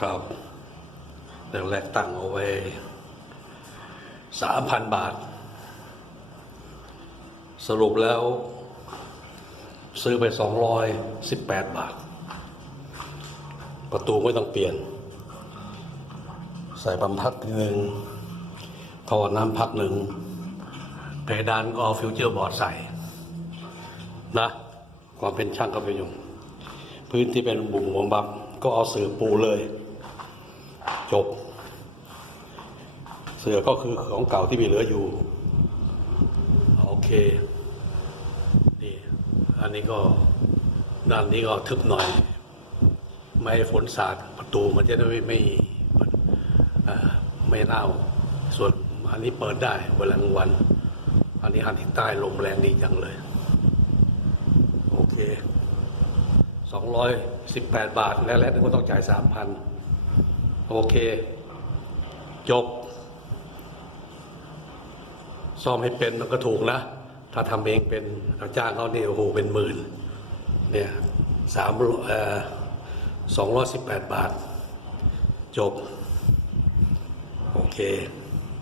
ครับแรกๆตั้งเอาไว้สามพันบาท สรุปแล้ว ซื้อไปสองร้อยสิบแปดบาท ประตูไม่ต้องเปลี่ยน ใส่ปั๊มพักนิดนึงท่อน้ำพักหนึ่งเพดานก็เอาฟิวเจอร์บอร์ดใส่ นะความเป็นช่างก็ไปยุ่งพื้นที่เป็นบุ่มบวมบับก็เอาเสือปูเลย จบ เสือก็คือของเก่าที่มีเหลืออยู่ โอเค นี่ อันนี้ก็ด้านนี้ก็ทึบหน่อย ไม่ให้ฝนสาดประตูมันจะได้ไม่ไม่ไม่เน่า ส่วนอันนี้เปิดได้เวลากลางวัน อันนี้หันทิศใต้ลมแรงดีจังเลย โอเคสองร้อยสิบแปดบาท แล้วแล้วก็ต้องจ่ายสามพัน โอเค จบ ซ่อมให้เป็นมันก็ถูกนะ ถ้าทำเองเป็นเราจ้างเขาเนี่ยโอ้โหเป็นหมื่น เนี่ยสามเอ่อสองร้อยสิบแปดบาท จบ โอเค